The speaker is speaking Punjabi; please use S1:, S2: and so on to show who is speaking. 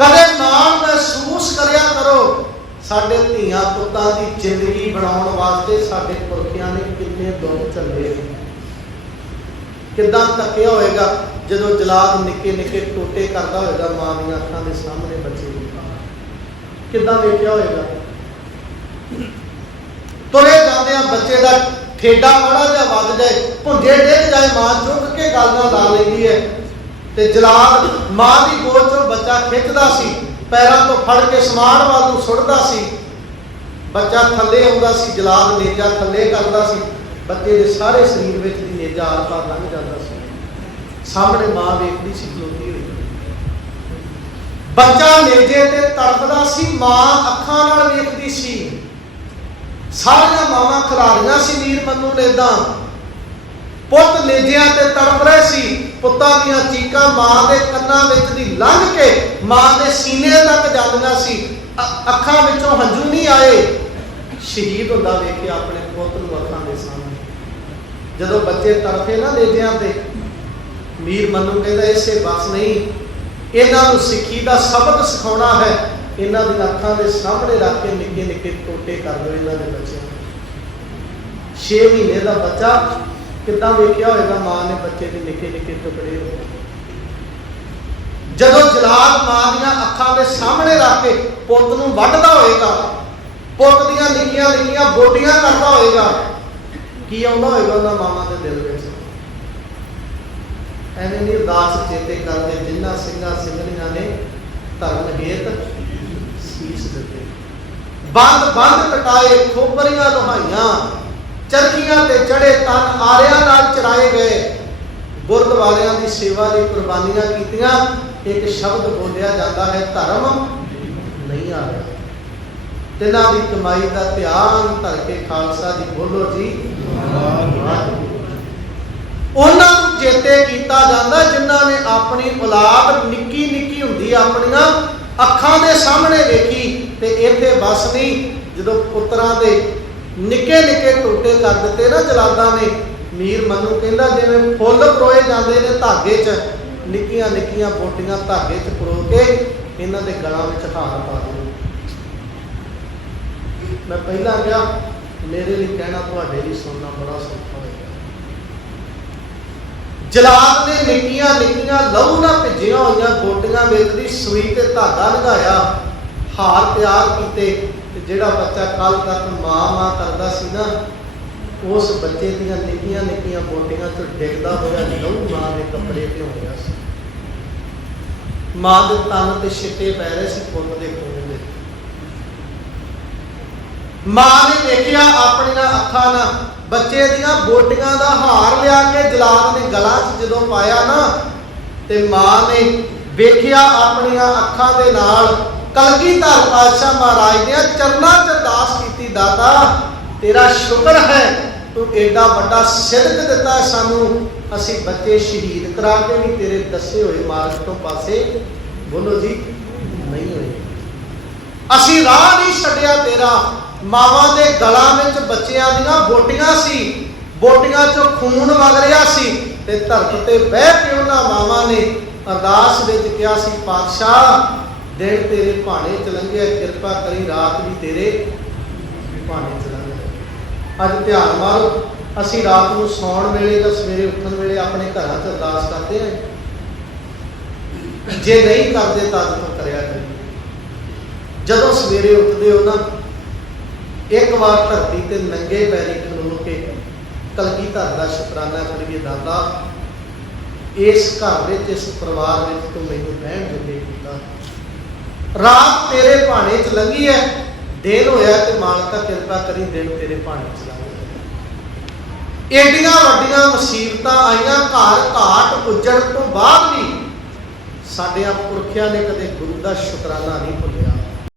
S1: ਕਦੇ ਮਾਣ ਮਹਿਸੂਸ ਕਰਿਆ ਕਰੋ, ਸਾਡੇ ਧੀਆਂ ਪੁੱਤਾਂ ਦੀ ਜ਼ਿੰਦਗੀ ਬਣਾਉਣ ਵਾਸਤੇ ਸਾਡੇ ਪੁਰਖਿਆਂ ਨੇ ਕਿੰਨੇ ਦੁੱਖ ਝੱਲੇ ਨੇ। ਕਿੱਦਾਂ ਤੱਕਿਆ ਹੋਏਗਾ, ਜਦੋਂ ਜਲਾਦ ਨਿੱਕੇ ਨਿੱਕੇ ਟੋਟੇ ਕਰਦਾ ਹੋਏਗਾ, ਮਾਂ ਦੀਆਂ ਅੱਖਾਂ ਦੇ ਸਾਹਮਣੇ ਬੱਚੇ ਨੂੰ ਕਿੱਦਾਂ ਵੇਖਿਆ ਹੋਏਗਾ? ਤੁਰੇ ਜਾਂਦਿਆਂ ਬੱਚੇ ਦਾ ਠੇਡਾ ਮਾੜਾ ਜਿਹਾ ਵੱਜ ਜਾਏ, ਭੁੰਜੇ ਡੇਗ ਜਾਏ, ਮਾਂ ਚੁੱਕ ਕੇ ਗੱਲ ਨਾਲ ਲਾ ਲੈਂਦੀ ਹੈ। ਤੇ ਜਲਾਦ ਮਾਂ ਦੀ ਗੋਦ ਚੋਂ ਬੱਚਾ ਖਿੱਚਦਾ ਸੀ, ਪੈਰਾਂ ਤੋਂ ਫੜ ਕੇ ਸਮਾਨ ਵੱਲ ਨੂੰ ਸੁੱਟਦਾ ਸੀ। ਬੱਚਾ ਥੱਲੇ ਆਉਂਦਾ ਸੀ, ਜਲਾਦ ਨੇਜਾ ਥੱਲੇ ਕਰਦਾ ਸੀ। ਬੱਚੇ ਦੇ ਸਾਰੇ ਸਰੀਰ ਵਿੱਚ ਦੀ ਨੇਜਾ ਆਰ ਪਾਰ ਲੰਘ ਜਾਂਦਾ ਸੀ। ਸਾਹਮਣੇ ਮਾਂ ਵੇਖਦੀ ਸੀ, ਖਲੋਤੀ ਹੋਈ। ਬੱਚਾ ਨੇਜੇ ਤੇ ਤੜਪਦਾ ਸੀ, ਮਾਂ ਅੱਖਾਂ ਨਾਲ ਵੇਖਦੀ ਸੀ। ਸਾਰੀਆਂ ਮਾਵਾਂ ਖਿਲਾੜੀਆਂ ਸੀ ਨੀਰ ਮੰਨੂ ਨੇ ਇਦਾਂ ਪੁੱਤ ਨੇਜਿਆਂ ਤੇ ਤੜਪ ਰਹੇ ਸੀ। ਪੁੱਤਾਂ ਦੀਆਂ ਚੀਕਾਂ ਮਾਂ ਦੇ ਕੰਨਾਂ ਵਿੱਚ ਦੀ ਲੰਘ ਕੇ ਮਾਂ ਦੇ ਸੀਨੇ ਤੱਕ ਜਾਂਦੀਆਂ ਸੀ। ਅੱਖਾਂ ਵਿੱਚੋਂ ਹੰਝੂ ਨਹੀਂ ਆਏ। ਸ਼ਹੀਦ ਹੁੰਦਾ ਵੇਖਿਆ ਆਪਣੇ ਪੁੱਤ ਨੂੰ ਅੱਖਾਂ ਦੇ ਸਾਹਮਣੇ। ਜਦੋਂ ਬੱਚੇ ਤੜਫੇ ਨਾ ਨੇਜਿਆਂ ਤੇ, ਮੀਰ ਮੰਨੂ ਕਹਿੰਦਾ, ਇਸੇ ਬਸ ਨਹੀਂ, ਇਹਨਾਂ ਨੂੰ ਸਿੱਖੀ ਦਾ ਸਬਕ ਸਿਖਾਉਣਾ ਹੈ। ਇਹਨਾਂ ਦੀਆਂ ਅੱਖਾਂ ਦੇ ਸਾਹਮਣੇ ਰੱਖ ਕੇ ਨਿੱਕੇ ਨਿੱਕੇ ਟੋਟੇ ਕਰ ਦਿਓ ਇਹਨਾਂ ਦੇ ਬੱਚਿਆਂ ਨੂੰ। 6 ਮਹੀਨੇ ਦਾ ਬੱਚਾ ਕਿੱਦਾਂ ਵੇਖਿਆ ਹੋਏਗਾ ਮਾਂ ਨੇ ਬੱਚੇ ਦੇ ਨਿੱਕੇ ਨਿੱਕੇ ਟੁਕੜੇ ਜਦੋਂ ਜਲਾਦ ਮਾਂ ਦੀਆਂ ਅੱਖਾਂ ਦੇ ਸਾਹਮਣੇ ਰੱਖ ਕੇ ਪੁੱਤ ਨੂੰ ਵੱਢਦਾ ਹੋਏਗਾ, ਪੁੱਤ ਦੀਆਂ ਨਿੱਕੀਆਂ ਨਿੱਕੀਆਂ ਬੋਟੀਆਂ ਕਰਦਾ ਹੋਏਗਾ, ਕੀ ਆਉਂਦਾ ਹੋਏਗਾ ਉਹਨਾਂ ਮਾਵਾਂ ਦੇ ਦਿਲ ਵਿੱਚ? ਐਵੇਂ ਨਹੀਂ ਅਰਦਾਸ ਚੇਤੇ ਕਰਦੇ ਜਿਨ੍ਹਾਂ ਸਿੰਘਾਂ ਸਿੰਘਣੀਆਂ ਨੇ ਧਰਮ ਹੇਤ ਸੀਸ ਦਿੱਤੇ। ਬੰਦ ਬੰਦ ਕਟਾਏ ਖੋਪਰੀਆਂ ਲੋਹਾਈਆਂ। ਚਰਖੀਆਂ ਤੇ ਚੜੇ ਤਨ ਆਰਿਆਂ ਨਾਲ ਚਰਾਏ ਗਏ। ਗੁਰਦੁਆਰਿਆਂ ਦੀ ਸੇਵਾ ਲਈ ਕੁਰਬਾਨੀਆਂ ਕੀਤੀਆਂ। ਇੱਕ ਸ਼ਬਦ ਬੋਲਿਆ ਜਾਂਦਾ ਹੈ, ਧਰਮ ਨਹੀਂ ਆ ਰਿਹਾ ਤਿਨਾਂ ਦੀ ਕਮਾਈ ਦਾ ਧਿਆਨ ਧਰ ਕੇ ਖਾਲਸਾ ਦੀ ਬੋਲੋ ਜੀ ਉਹਨਾਂ ਨੂੰ ਚੇਤੇ ਕੀਤਾ ਜਾਂਦਾ, ਜਿਨ੍ਹਾਂ ਨੇ ਆਪਣੀ ਔਲਾਦ ਨਿੱਕੀ ਨਿੱਕੀ ਹੁੰਦੀ ਆਪਣੀਆਂ ਅੱਖਾਂ ਦੇ ਸਾਹਮਣੇ ਵੇਖੀ ਤੇ ਇੱਥੇ ਬਸ ਨਹੀਂ। ਜਦੋਂ ਪੁੱਤਰਾਂ ਦੇ ਨਿੱਕੇ ਨਿੱਕੇ ਟੋਟੇ ਕਰ ਦਿੱਤੇ ਨਾ ਜਲਾਦਾਂ ਨੇ, ਮੀਰ ਮੰਨੂ ਕਹਿੰਦਾ ਜਿਵੇਂ ਫੁੱਲ ਪਰੋਏ ਜਾਂਦੇ ਨੇ ਧਾਗੇ 'ਚ, ਨਿੱਕੀਆਂ ਨਿੱਕੀਆਂ ਬੋਟੀਆਂ ਧਾਗੇ 'ਚ ਪਰੋ ਕੇ ਇਹਨਾਂ ਦੇ ਗਲਾਂ ਵਿੱਚ ਹਾਰ ਪਾ ਦਿਓ ਮੈਂ ਪਹਿਲਾਂ ਕਿਹਾ, ਮੇਰੇ ਲਈ ਕਹਿਣਾ ਤੁਹਾਡੇ ਲਈ ਸੁਣਨਾ ਬੜਾ ਸੌਖਾ ਹੋਏਗਾ ਜਲਾਦ ਨੇ ਨਿੱਕੀਆਂ ਨਿੱਕੀਆਂ ਲਹੂ ਨਾਲ ਭਿੱਜੀਆਂ ਹੋਈਆਂ ਗੋਟੀਆਂ ਵਿੱਚ ਸੂਈ ਤੇ ਧਾਗਾ ਲਗਾਇਆ, ਹਾਰ ਤਿਆਰ ਕੀਤੇ ਜਿਹੜਾ ਬੱਚਾ ਕੱਲ ਤੱਕ ਮਾਂ ਮਾਂ ਕਰਦਾ ਸੀ ਨਾ, ਉਸ ਬੱਚੇ ਦੀਆਂ ਨਿੱਕੀਆਂ ਨਿੱਕੀਆਂ ਗੋਟੀਆਂ ਤੋਂ ਡਿੱਗਦਾ ਹੋਇਆ ਲਹੂ ਮਾਂ ਦੇ ਕੱਪੜੇ ਤੇ ਹੋ ਗਿਆ ਸੀ। ਮਾਂ ਦੇ ਤਨ ਤੇ ਛਿੱਟੇ ਪੈ ਰਹੇ ਸੀ ਪੁੱਤ ਦੇ ਖੂਨ ਦੇ। ਮਾਂ ਨੇ ਵੇਖਿਆ ਆਪਣੀਆਂ ਅੱਖਾਂ ਨਾਲ, ਬੱਚੇ ਦੀਆਂ ਬੋਟੀਆਂ ਦਾ ਹਾਰ ਲਿਆ ਕੇ ਜਲਾਲ ਨੇ ਗਲਾਂ 'ਚ ਜਦੋਂ ਪਾਇਆ ਨਾ, ਤੇ ਮਾਂ ਨੇ ਵੇਖਿਆ ਆਪਣੀਆਂ ਅੱਖਾਂ ਦੇ ਨਾਲ ਕਲਗੀਧਰ ਪਾਤਸ਼ਾਹ ਮਹਾਰਾਜ ਦੀਆਂ ਚਰਨਾਂ 'ਚ ਅਰਦਾਸ ਕੀਤੀ, ਦਾਤਾ, ਤੇਰਾ ਸ਼ੁਕਰ ਹੈ, ਤੂੰ ਏਡਾ ਵੱਡਾ ਸਿਰਕ ਦਿੱਤਾ ਸਾਨੂੰ। ਅਸੀਂ ਬੱਚੇ ਸ਼ਹੀਦ ਕਰਾ ਕੇ ਵੀ ਤੇਰੇ ਦੱਸੇ ਹੋਏ ਮਾਰਗ ਤੋਂ ਪਾਸੇ ਬੋਲੋ ਜੀ, ਨਹੀਂ ਹੋਏ। ਅਸੀਂ ਰਾਹ ਨਹੀਂ ਛੱਡਿਆ ਤੇਰਾ। ਮਾਵਾਂ ਦੇ ਗਲਾਂ ਵਿੱਚ ਬੱਚਿਆਂ ਦੀਆਂ ਬੋਟੀਆਂ ਸੀ। ਬੋਟੀਆਂ 'ਚੋਂ ਖੂਨ ਵਗ ਰਿਹਾ ਸੀ ਤੇ ਧਰਤੀ ਤੇ ਬਹਿ ਕੇ ਉਹਨਾਂ ਮਾਵਾਂ ਨੇ ਅਰਦਾਸ ਵਿੱਚ ਕਿਹਾ ਸੀ, ਪਾਤਸ਼ਾਹ ਦਿਨ ਤੇਰੇ ਭਾਣੇ ਚ ਲੰਘਿਆ ਕਿਰਪਾ ਕਰੀ ਰਾਤ ਵੀ ਤੇਰੇ ਭਾਣੇ ਚ ਅੱਜ ਧਿਆਨ ਮਾਰੋ, ਅਸੀਂ ਰਾਤ ਨੂੰ ਸੌਣ ਵੇਲੇ ਜਾਂ ਸਵੇਰੇ ਉੱਠਣ ਵੇਲੇ ਆਪਣੇ ਘਰਾਂ 'ਚ ਅਰਦਾਸ ਕਰਦੇ ਹਾਂ। ਜੇ ਨਹੀਂ ਕਰਦੇ ਤਾਂ ਤਾਂ ਕਰਿਆ ਕਰੀਏ। ਜਦੋਂ ਸਵੇਰੇ ਉੱਠਦੇ ਹੋ ਨਾ, ਇੱਕ ਵਾਰ ਧਰਤੀ ਤੇ ਨੰਗੇ ਪੈਰੀ ਖਲੋ ਕੇ ਕਲਗੀਧਰ ਦਾ ਸ਼ੁਕਰਾਨਾ ਕਰੀਏ ਦਾਤਾ। ਇਸ ਘਰ ਵਿੱਚ, ਇਸ ਪਰਿਵਾਰ ਵਿੱਚ ਤੂੰ ਮੈਨੂੰ ਬਹਿਣ ਜੋਗੇ ਕੀਤਾ। ਰਾਤ ਤੇਰੇ ਭਾਣੇ ਚ ਲੰਗੀ ਹੈ ਦਿਨ ਹੋਇਆ ਤੇ ਮਾਲਕਾ ਕਿਰਪਾ ਕਰੀ ਦਿਨ ਤੇਰੇ ਭਾਣੇ ਚ ਲੰਘ ਏਡੀਆਂ ਵੱਡੀਆਂ ਮੁਸੀਬਤਾਂ ਆਈਆਂ ਘਰ ਘਾਟ ਉੱਜਣ ਤੋਂ ਬਾਅਦ ਵੀ ਸਾਡਿਆਂ ਪੁਰਖਿਆਂ ਨੇ ਕਦੇ ਗੁਰੂ ਦਾ ਸ਼ੁਕਰਾਨਾ ਨਹੀਂ ਭੁੱਲਿਆ।